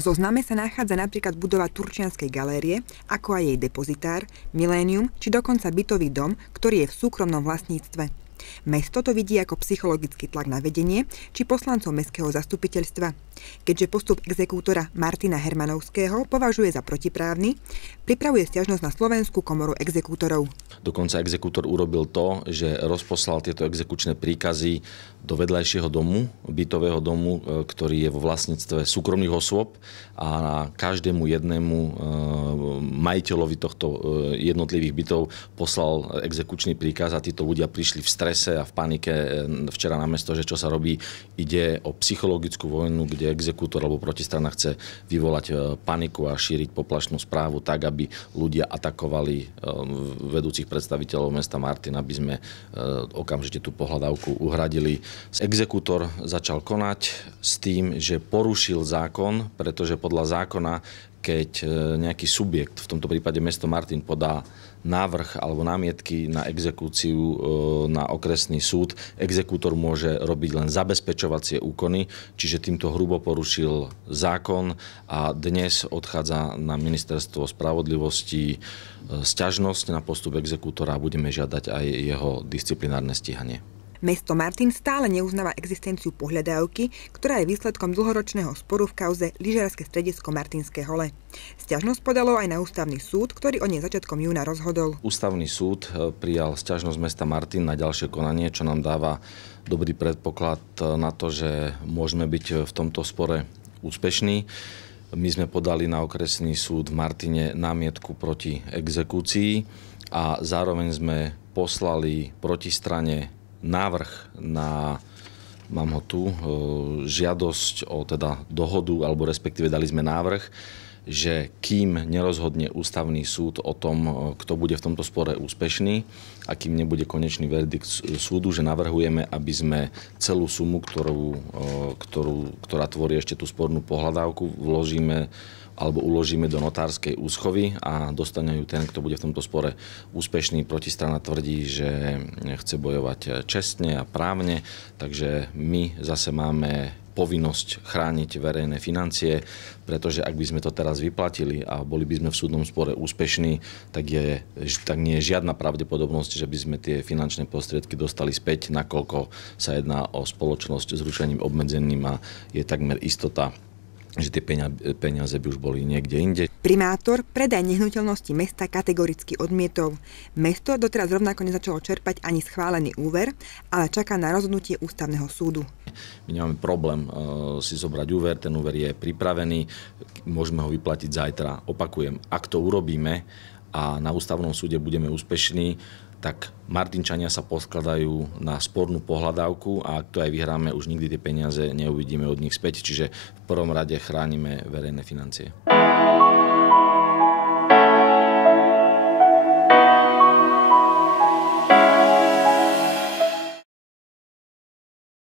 V zozname sa nachádza napríklad budova Turčianskej galérie, ako aj jej depozitár, milénium či dokonca bytový dom, ktorý je v súkromnom vlastníctve. Mesto to vidí ako psychologický tlak na vedenie či poslancov mestského zastupiteľstva. Keďže postup exekútora Martina Hermanovského považuje za protiprávny, pripravuje sťažnosť na Slovenskú komoru exekútorov. Dokonca exekútor urobil to, že rozposlal tieto exekučné príkazy do vedľajšieho domu, bytového domu, ktorý je vo vlastníctve súkromných osôb a každému jednému majiteľovi tohto jednotlivých bytov poslal exekučný príkaz a títo ľudia prišli v strese a v panike včera na mesto, že čo sa robí. Ide o psychologickú vojnu, kde exekútor alebo protistrana chce vyvolať paniku a šíriť poplašnú správu tak, aby ľudia atakovali vedúcich predstaviteľov mesta Martin, aby sme okamžite tú pohľadávku uhradili. Exekútor začal konať s tým, že porušil zákon, pretože podľa zákona, keď nejaký subjekt, v tomto prípade mesto Martin, podá návrh alebo námietky na exekúciu na okresný súd, exekútor môže robiť len zabezpečovacie úkony, čiže týmto hrubo porušil zákon a dnes odchádza na ministerstvo spravodlivosti sťažnosť na postup exekútora a budeme žiadať aj jeho disciplinárne stíhanie. Mesto Martin stále neuznáva existenciu pohľadávky, ktorá je výsledkom dlhoročného sporu v kauze lyžiarske stredisko Martinské hole. Sťažnosť podalo aj na ústavný súd, ktorý o nej začiatkom júna rozhodol. Ústavný súd prijal sťažnosť mesta Martin na ďalšie konanie, čo nám dáva dobrý predpoklad na to, že môžeme byť v tomto spore úspešní. My sme podali na okresný súd v Martine námietku proti exekúcii a zároveň sme poslali protistrane návrh na, mám ho tu, žiadosť o teda dohodu, alebo respektíve dali sme návrh, že kým nerozhodne ústavný súd o tom, kto bude v tomto spore úspešný a kým nebude konečný verdikt súdu, že navrhujeme, aby sme celú sumu, ktorá tvorí ešte tú spornú pohľadávku, vložíme alebo uložíme do notárskej úschovy a dostane ju ten, kto bude v tomto spore úspešný. Protistrana tvrdí, že chce bojovať čestne a právne, takže my zase máme povinnosť chrániť verejné financie, pretože ak by sme to teraz vyplatili a boli by sme v súdnom spore úspešní, tak nie je žiadna pravdepodobnosť, že by sme tie finančné prostriedky dostali späť, nakoľko sa jedná o spoločnosť s ručením obmedzeným a je takmer istota, že tie peniaze by už boli niekde inde. Primátor predaj nehnuteľnosti mesta kategoricky odmietol. Mesto doteraz rovnako nezačalo čerpať ani schválený úver, ale čaká na rozhodnutie ústavného súdu. My nemáme problém si zobrať úver, ten úver je pripravený, môžeme ho vyplatiť zajtra. Opakujem, ak to urobíme a na ústavnom súde budeme úspešní, tak Martinčania sa poskladajú na spornú pohľadávku a ak to aj vyhráme, už nikdy tie peniaze neuvidíme od nich späť, čiže v prvom rade chránime verejné financie.